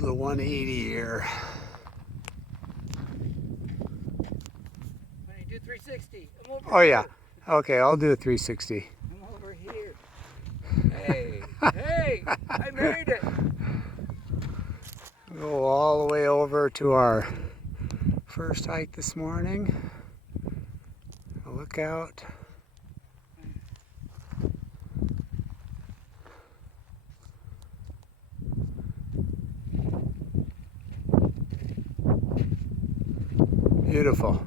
Little 180 here. When you do 360, I'm over Oh yeah. here. Okay, I'll do a 360. I'm over here. Hey, hey, I made it. Go all the way over to our first hike this morning. A lookout. Beautiful.